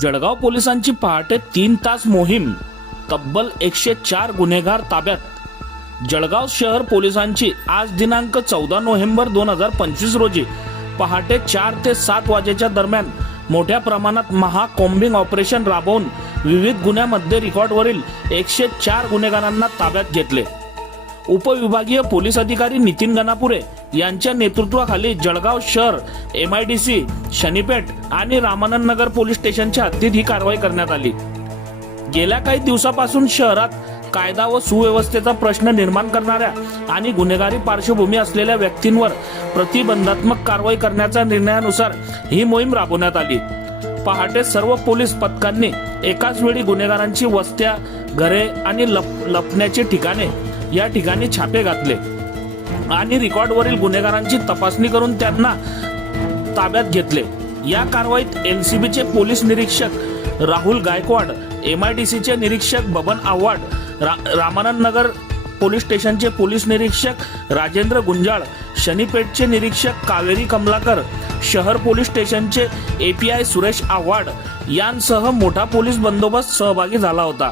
जळगाव पोलिसांची पहाटे तीन तास मोहीम तब्बल एकशे चार गुन्हेगार ताब्यात. जळगाव शहर पोलिसांची आज दिनांक चौदा नोव्हेंबर दोन हजार पंचवीस रोजी पहाटे चार ते सात वाजेच्या दरम्यान मोठ्या प्रमाणात महाकोंबिंग ऑपरेशन राबवून विविध गुन्ह्यामध्ये रेकॉर्डवरील एकशे चार गुन्हेगारांना ताब्यात घेतले. उपविभागीय पोलीस अधिकारी नितीन गणापुरे यांच्या नेतृत्वाखाली जळगाव शहर M I D C Shanipeth आणि रामानंद नगर पोलीस स्टेशनच्या हद्दीत ही कारवाई करण्यात आली. गेल्या काही दिवसापासून शहरात कायदा व सुव्यवस्थेचा प्रश्न निर्माण करणाऱ्या आणि गुन्हेगारी पार्श्वभूमी असलेल्या व्यक्तींवर प्रतिबंधात्मक कारवाई करण्याच्या निर्णयानुसार ही मोहीम राबवण्यात आली. पहाटे सर्व पोलीस पथकांनी एकाच वेळी गुन्हेगारांची वस्त्या घरे आणि लप लपण्याची ठिकाणे या ठिकाणी छापे घातले. आणि रेकॉर्डवरील गुन्हेगारांची तपासणी करून त्यांना ताब्यात घेतले. या कारवाईत एनसीबीचे पोलीस निरीक्षक Rahul Gaikwad M I D सीचे निरीक्षक बबन आव्हाड रा, रामानंद नगर पोलीस स्टेशनचे पोलीस निरीक्षक राजेंद्र गुंजाळ शनीपेठचे निरीक्षक कावेरी कमलाकर शहर पोलीस स्टेशनचे एपीआय सुरेश आव्हाड यांसह मोठा पोलीस बंदोबस्त सहभागी झाला होता.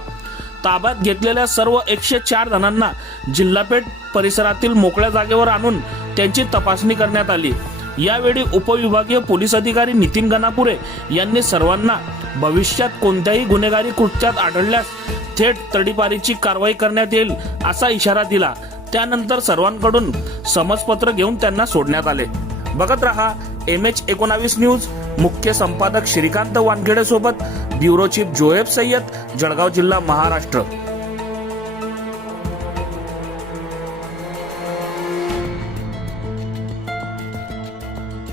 ताब्यात घेतलेल्या सर्व एकशे चार जणांना जिल्हापेठ परिसरातील मोकळ्या जागेवर आणून त्यांची तपासणी करण्यात आली. यावेळी उपविभागीय पोलीस अधिकारी नितीन गणापुरे यांनी सर्वांना भविष्यात कोणत्याही गुन्हेगारी कृत्यात आढळल्यास थेट तडीपारीची कारवाई करण्यात येईल असा इशारा दिला. त्यानंतर सर्वांकडून समजपत्र घेऊन त्यांना सोडण्यात आले. बघत रहा एम एच एकोणावीस न्यूज. मुख्य संपादक श्रीकांत वानखेडे सोबत ब्युरो चीफ जोएब सय्यद जळगाव जिल्हा महाराष्ट्र.